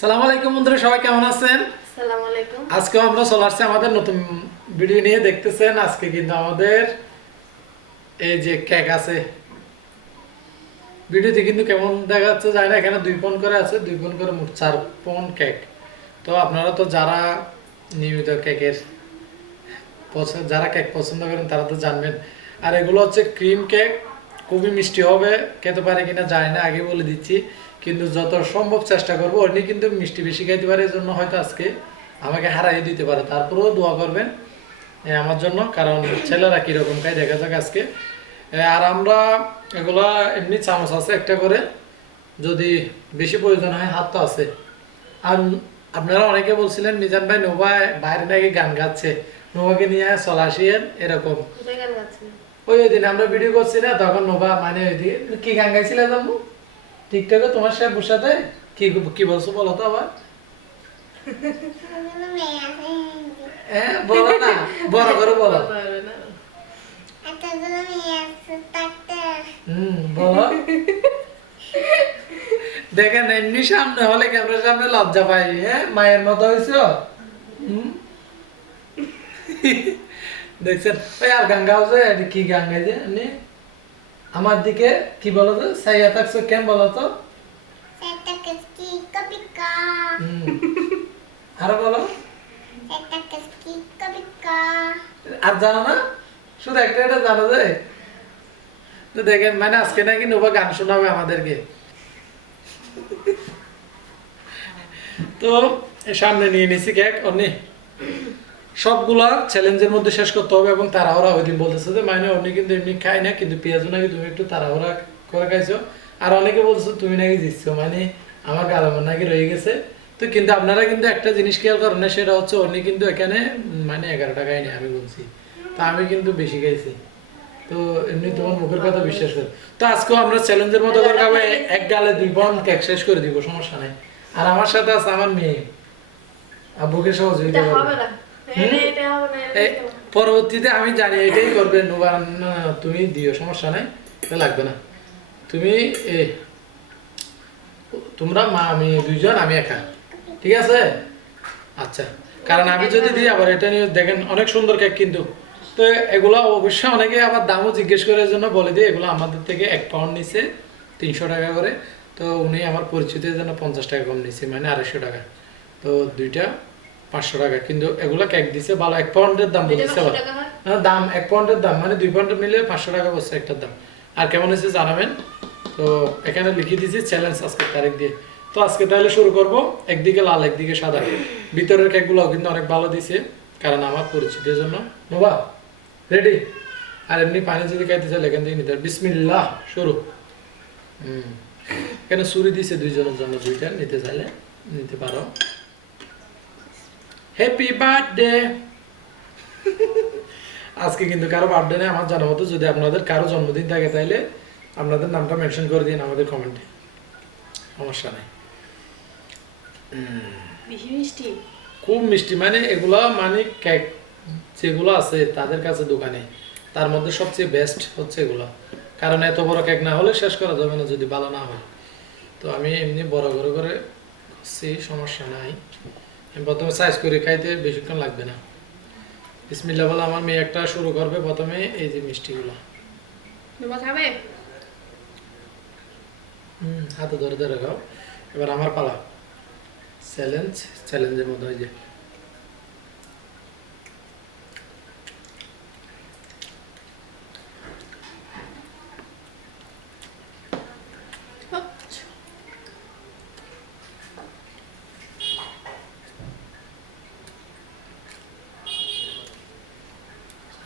সালাম আলাইকুম বন্ধুরা, সবাই কেমন আছেন? আসসালামু আলাইকুম। আজকে আমরা চলে আসছি আমাদের নতুন ভিডিও নিয়ে। দেখতেছেন আজকে কিন্তু আমাদের এই যে কেক আছে। ভিডিওতে কিন্তু কেমন দেখা যাচ্ছে যায় না, এখানে 2 পন করে আছে, 2 পন করে মোট 4 পন কেক। তো আপনারা তো যারা নিয়মিত কেকের যারা কেক পছন্দ করেন তারা তো জানবেন। আর এগুলো হচ্ছে ক্রিম কেক, খুবই মিষ্টি হবে। খেতে পারে কিনা জানি না, আগে বলে দিচ্ছি, কিন্তু যত সম্ভব চেষ্টা করবো। উনি কিন্তু মিষ্টি বেশি খাইতে পারে, এই জন্য হয়তো আজকে আমাকে হারাই দিতে পারে। তারপরেও দোয়া করবেন আমার জন্য, কারণ ছেলেরা কীরকম খায় দেখা যাক আজকে। আর আমরা এগুলা এমনি চামচ আছে একটা করে, যদি বেশি প্রয়োজন হয় হাত তো আছে। আর আপনারা অনেকে বলছিলেন মিজান ভাই নোভা বাইরে নাকি গান গাচ্ছে, নোভাকে নিয়ে চলে আসিয়েন এরকম। কোথায় গান গাচ্ছেন? ওই দিন আমরা ভিডিও করছি না, তখন নোভা মানে ওই দিন কি গান গাইছিলে জানবো টিকটকে তোমার সাথে বসাতে। কি কি বলছো বলো তো আবার। হ্যাঁ বলো না, বড় করে বলো। বলতে হবে না। বলো। দেখেন এমনি সামনে হলে ক্যামেরার সামনে লজ্জা পাই। হ্যাঁ মায়ের মতো হয়েছ। দেখছেন ওই আর গান গাও যে, কি গান গাইছে এমনি আমার দিকে কি বলো তো, সাইয়া থাকছো কেন বলো তো। আরো বলো। আর জানো না, শুধু একটা একটা জানো যায়। তো দেখেন মানে আজকে নাকি নোভা গান শোনাবে আমাদেরকে। তো সামনে নিয়ে নিছি কেক। অনি সবগুলা চ্যালেঞ্জের মধ্যে শেষ করতে হবে, এবং তাড়াহুড়া ওই দিন বলতেছে যে মানে অনেক কিন্তু এমনি খায় না, কিন্তু পেঁয়াজও নাকি তুমি একটু তাড়াহুড়া করে খাইছো। আর অনেকে বলছো তুমি নাকি দিচ্ছ, মানে আমার গালামন নাকি রয়ে গেছে। তো কিন্তু আপনারা কিন্তু একটা জিনিস খেয়াল করেন না, সেটা হচ্ছে অনেক কিন্তু এখানে মানে 11 টাকায় নেই আমি বলছি, তো আমি কিন্তু বেশি খাইছি। তো এমনি তোমার মুখের কথা বিশ্বাস করি। তো আজকেও আমরা চ্যালেঞ্জের মতো করে খাবো, এক গালে 2 পন কেক শেষ করে দিব, সমস্যা নাই। আর আমার সাথে আছে আমার মেয়ে, আব্বুকে সহযোগিতা এটা হবে করবে। না। এটা হবে না, এটা এই দিতে হবে। পরবর্তীতে আমি জানি এটাই করবে নুবান, তুমি দিও, সমস্যা নাই, এটা লাগবে না। তুমি তোমরা মা আমি 2জন, আমি একা, ঠিক আছে? আচ্ছা, কারণ আমি যদি দিই আবার এটা নিয়ে দেখেন অনেক সুন্দর কেক কিন্তু। তো এগুলো অবশ্যই অনেকে আবার দামও জিজ্ঞেস করার জন্য বলে দিই, এগুলো আমাদের থেকে 1 পাউন্ড নিচে 300 টাকা করে। তো উনি আমার পরিচিতের জন্য 50 টাকা কম নিচ্ছে, মানে 250 টাকা। তো দুইটা 500 টাকা, কিন্তু এগুলো কেক দিছে ভালো। 1 পাউন্ডের দাম দুইটা বলতেছে 500 টাকা হয়? দাম 1 পাউন্ডের দাম, মানে 2 পাউন্ড মিলে 500 টাকা বলছে একটার দাম। আর কেমন হয়েছে জানাবেন। তো এখানে লিখে দিয়েছি চ্যালেঞ্জ আজকে তারিখ দিয়ে। তো আজকে তাহলে শুরু করব। একদিকে লাল একদিকে সাদা। ভিতরের কেকগুলো কিন্তু অনেক ভালো দিছে, কারণ আমার পরিচিতের জন্য। বাবা রেডি? আর এমনি পানি যদি খাইতে চাইলে এখান থেকে নিতে, বিসমিল্লাহ শুরু। এখানে ছুরি দিছে 2জনের জন্য, 2টা নিতে চাইলে নিতে পারো। Happy birthday. আজকে কিন্তু কারো বার্থডে নেই আমার জানা মতো। যদি আপনাদের কারো জন্মদিন থাকে তাইলে আপনাদের নামটা মেনশন করে দিন আমাদের কমেন্টে, সমস্যা নাই। বেশি মিষ্টি। খুব মিষ্টি, মানে এগুলা মানে কেক যেগুলো আছে তাদের কাছে দোকানে, তার মধ্যে সবচেয়ে বেস্ট হচ্ছে এগুলো। কারণ এত বড় কেক না হলে শেষ করা যাবে না যদি ভালো না হয়। তো আমি এমনি বড় করে করে করছি, সমস্যা নাই। আমি প্রথমে সাইজ করে খাইতে বেশিক্ষণ লাগবে না। বিসমিল্লাহ বলে আমার মেয়ে একটা শুরু করবে প্রথমে। এই যে মিষ্টিগুলো তোমার খাবে? হাতে ধরে ধরে খাও। এবার আমার পালা। চ্যালেঞ্জের মধ্যে হয় যে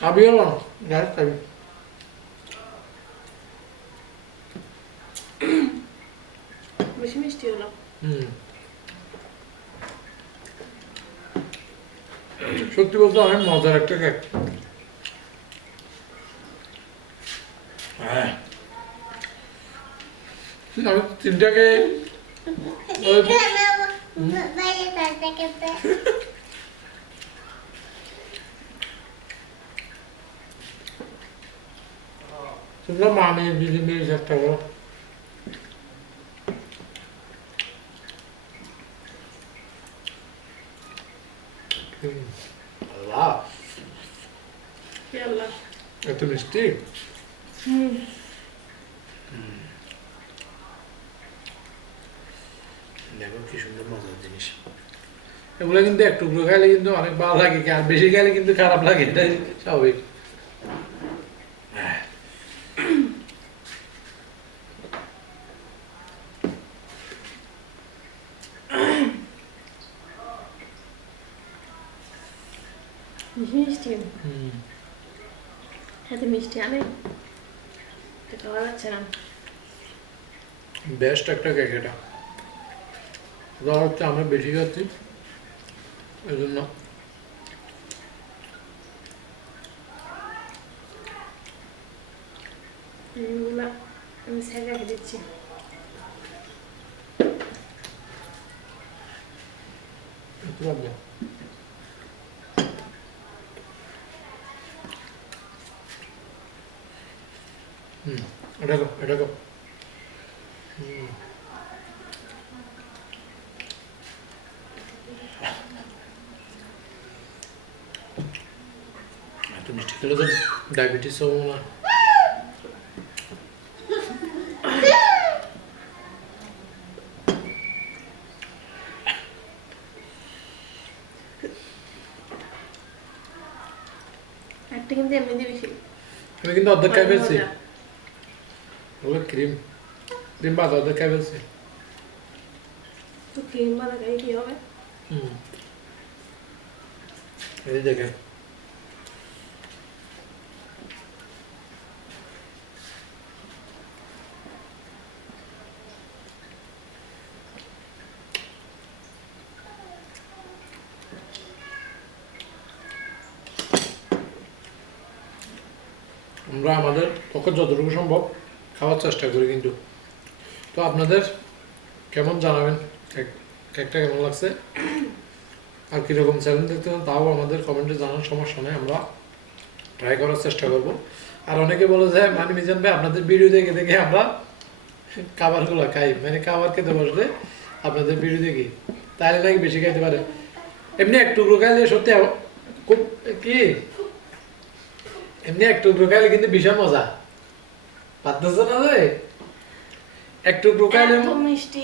খাবি হলো গাছ খাবি। বেশি মিষ্টি হলো। সত্যি বলতে অনেক মজার একটা কেক। আমি 3টাকে তোমরা মামি দিদি মিলে চেষ্টা করো। আল্লাহ কি আল্লাহ এত মিষ্টি দেখো কি সুন্দর মজার জিনিস এগুলো কিন্তু একটু টুকরো খাইলে কিন্তু অনেক ভালো লাগে আর বেশি খাইলে কিন্তু খারাপ লাগে এটাই স্বাভাবিক মিষ্টি এত মিষ্টি আনে তো খাওয়া যাচ্ছে না বেস্ট একটা কেক এটা ওরা হচ্ছে আমরা বেশি খাচ্ছি এই জন্য এগুলা আমি সাইড রেখে দিচ্ছি একটু রাখবো। এটা গো এটা গো এত মিষ্টি খেলে তো ডায়াবেটিস হবো না একটা কিন্তু এমনি বেশি আমি কিন্তু অর্ধেক খাই ফেলছি ওগুলো ক্রিম ক্রিম বাদ অর্ধেক খাই ফেলছি তো ক্রিম বানা খাই কি হবে এই দেখেন আমরা আমাদের পক্ষে যতটুকু সম্ভব খাওয়ার চেষ্টা করি কিন্তু তো আপনাদের কেমন জানাবেন কেকটা কেমন লাগছে আর কীরকম চ্যালেঞ্জ দেখতে চান তাও আমাদের কমেন্টে জানার সমস্যা নেই আমরা ট্রাই করার চেষ্টা করব আর অনেকে বলে যে মানে মিজান ভাই আপনাদের ভিডিও দেখে দেখে আমরা খাবারগুলো খাই মানে খাবার খেতে বসলে আপনাদের ভিডিও দেখি তাহলে নাকি বেশি খাইতে পারে এমনি এক টুকরো খাইলে সত্যি খুব কি এমনি এক টুকরো খাইলে কিন্তু বিশাল মজা পারতেছে না রে এক টুকরো খাইলে এত মিষ্টি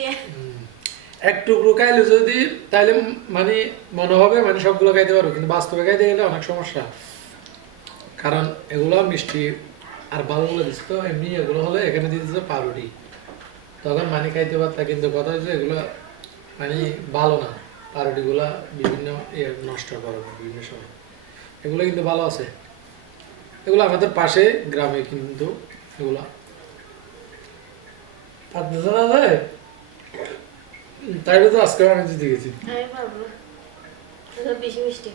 এক টুকরো খাইলে যদি তাহলে মানে মনে হবে মানে সবগুলো খাইতে পারবো কিন্তু বাস্তবে খাইতে গেলে অনেক সমস্যা কারণ এগুলো মিষ্টি আর ভালোগুলো দিচ্ছে তো এমনি এগুলো হলে এখানে দিতেছে পাউরুটি তখন মানে খাইতে পারতা কিন্তু কথা হচ্ছে এগুলো মানে ভালো না পাউরুটিগুলা বিভিন্ন নষ্ট করে বিভিন্ন সময় এগুলো কিন্তু ভালো আছে এগুলো আমাদের পাশে গ্রামে কিন্তু এগুলা পারতেছে না রে তাইলে তো আজকে আমি জিতে গেছি আমি পারবো না এটা বেশি মিষ্টি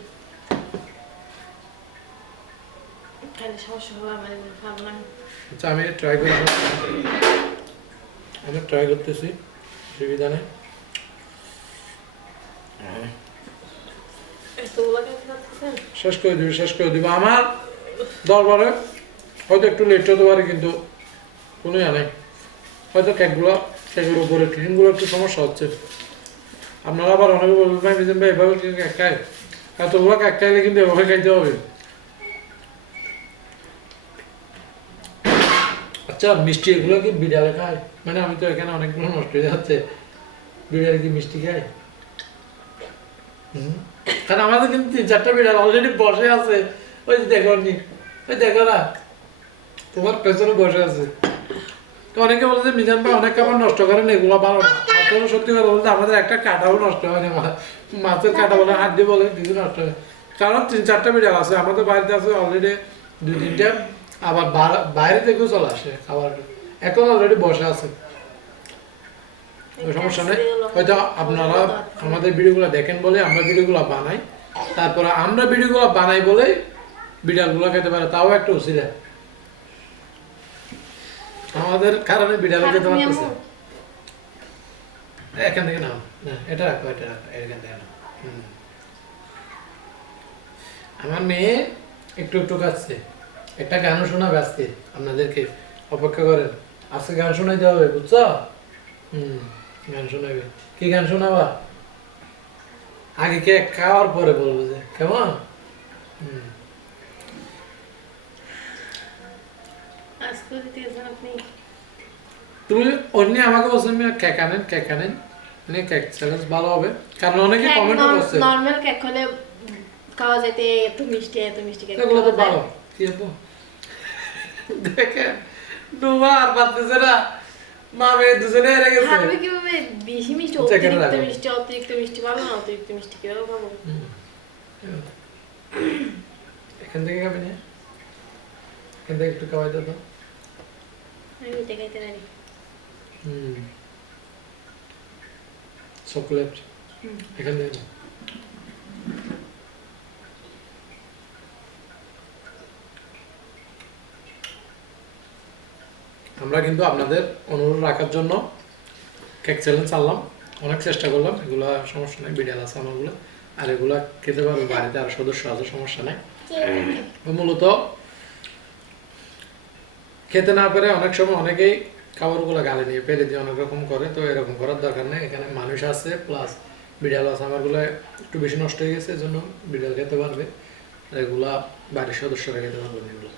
খাইলে সমস্যা হবে আমার খাবো না আচ্ছা আমি ট্রাই করতেছি সুবিধা নেই এতগুলো খেতে চাচ্ছেন শেষ করে দিব আমার দরবারে হয়তো একটু লেট হতে পারে কিন্তু কোনো ইয়া নেই হয়তো কেকের উপরে ক্রিমগুলো একটু সমস্যা হচ্ছে আপনারা আবার অনেকে বলবেন ভাই মিজান ভাই এভাবে কেক খায় এতগুলো কেক খাইলে কিন্তু এভাবে খাইতে হবে আচ্ছা মিষ্টি এগুলো কি বিড়ালে খায় মানে আমি তো এখানে অনেকগুলো নষ্ট হয়ে যাচ্ছে বিড়ালে কি মিষ্টি খায় কারণ আমাদের কিন্তু 3-4টা বিড়াল অলরেডি বসে আছে ওই যে দেখো নি ওই দেখো না তোমার পেছনে বসে আছে তো অনেকে বলে যে মিজান ভাই অনেক খাবার নষ্ট করেন এগুলো ভালো না আসলে সত্যি কথা বলতে আমাদের একটা কাঁটাও নষ্ট হয় না মাছের কাঁটা বলে হাড্ডি বলে কিছু নষ্ট হয় কারণ 3-4টা বিড়াল আছে আমাদের বাড়িতে আছে অলরেডি 2-3টা আবার বাইরে থেকেও চলে আসে খাবার এখন অলরেডি বসে আছে সমস্যা নেই হয়তো আপনারা আমাদের ভিডিওগুলো দেখেন বলে আমরা ভিডিওগুলো বানাই তারপরে আমরা ভিডিওগুলো বানাই বলে বিড়ালগুলো খেতে পারে তাও একটা উচিত আমাদের কারণে বিড়াল খেতে পারতেছে এখান থেকে নাও না এটা রাখো এখান থেকে নাও আমার মেয়ে একটু একটু কাছে একটা গান শোনাবে আজকে আপনাদেরকে অপেক্ষা করেন আজকে গান শোনাইতে হবে বুঝছো গান শোনাবে কি গান শোনাবা আগে কেক খাওয়ার পরে বলবো যে কেমন। হুম। আজকে দিতে গেছেন আপনি। তুমি অন্য আমাকে বলছেন কেক আনেন মানে কেক চ্যালেঞ্জ ভালো হবে, কারণ অনেকে কমেন্ট করছে নরমাল কেক হলে খাওয়া যেতে এত মিষ্টি কেক এগুলো তো খাওয়া যায়। ভালো কি হতো দেখে ডুবা আর পারতেছে না, মা মেয়ে দুজনে হেরে গেছে। খাবে কিভাবে? বেশি মিষ্টি, আচ্ছা, এখানে অতিরিক্ত রাখো। মিষ্টি, অতিরিক্ত মিষ্টি পাবো না, অতিরিক্ত মিষ্টি কিভাবে খাবো? হুম। এখান থেকে খাবি না, এখান থেকে একটু খাওয়াই দাও তো। আমি মিঠে খাইতে পারি। হুম, চকলেট এখান থেকে নাও। আমরা কিন্তু আপনাদের অনুরোধ রাখার জন্য কেক চ্যালেঞ্জ আনলাম, অনেক চেষ্টা করলাম, এগুলো সমস্যা নেই, বিড়াল আছে আমারগুলো, আর এগুলা খেতে পারবো, বাড়িতে আর সদস্য আছে, সমস্যা নেই। তো মূলত খেতে না পেরে অনেক সময় অনেকেই খাবারগুলো গালে নিয়ে ফেলে দিয়ে অনেক রকম করে, তো এরকম করার দরকার নেই। এখানে মানুষ আছে প্লাস বিড়াল আছে, আমারগুলো একটু বেশি নষ্ট হয়ে গেছে, এই জন্য বিড়াল খেতে পারবে, আর এগুলা বাড়ির সদস্যরা খেতে পারবে না এগুলো।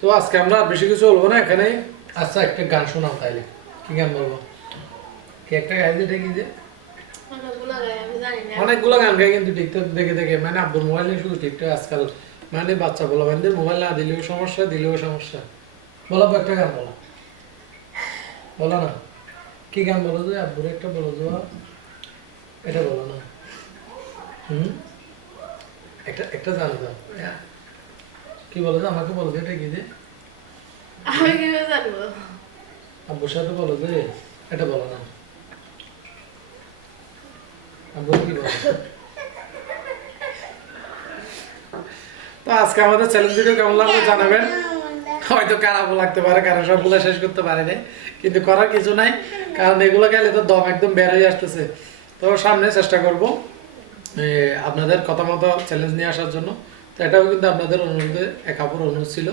তো আজকে আমরা আর বেশি কিছু বলবো না এখানে। আচ্ছা, একটা গান শোনাও তাইলে, কি গান বলবো? কি একটা গাই দিতে কি যে অনেকগুলো গায়ে আমি জানি না। অনেকগুলো গান গাই, কিন্তু টিকটক দেখে দেখে, মানে আব্বুর মোবাইল নিয়ে শুধু টিকটক আজকাল, মানে বাচ্চা বলো বান্ধব মোবাইল না দিলেও সমস্যা, দিলেও সমস্যা। বলো তো একটা গান বলো, বলো না, কি গান বলো যে আব্বুর একটা বলো যে, এটা বলো না। হুম, একটা একটা জানো তো, কি বলো যে, আমাকে বলো যে এটা কি যে, আমি কিভাবে জানবো? আব্বুর সাথে বলো যে, এটা বলো না, আব্বু কি বলো। তো আজকে আমাদের চ্যালেঞ্জ ভিডিও কেমন লাগবে জানাবেন, হয়তো খারাপও লাগতে পারে, কারণ সবগুলো শেষ করতে পারি নাই, কিন্তু করার কিছু নাই, কারণ এগুলো খেলে তো দম একদম বের হয়ে আসতেছে। তো সামনে চেষ্টা করব আপনাদের কথা মতো চ্যালেঞ্জ নিয়ে আসার জন্য। তো এটাও কিন্তু আপনাদের অনুরোধে এক অপর অনুরোধ ছিল।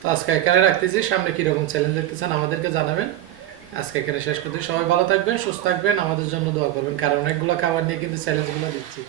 তো আজকে এখানে রাখতেছি, সামনে কীরকম চ্যালেঞ্জ দেখতে চান আমাদেরকে জানাবেন। আজকে এখানে শেষ করতে, সবাই ভালো থাকবেন, সুস্থ থাকবেন, আমাদের জন্য দোয়া করবেন, কারণ অনেকগুলো খাবার নিয়ে কিন্তু চ্যালেঞ্জগুলো দিচ্ছি।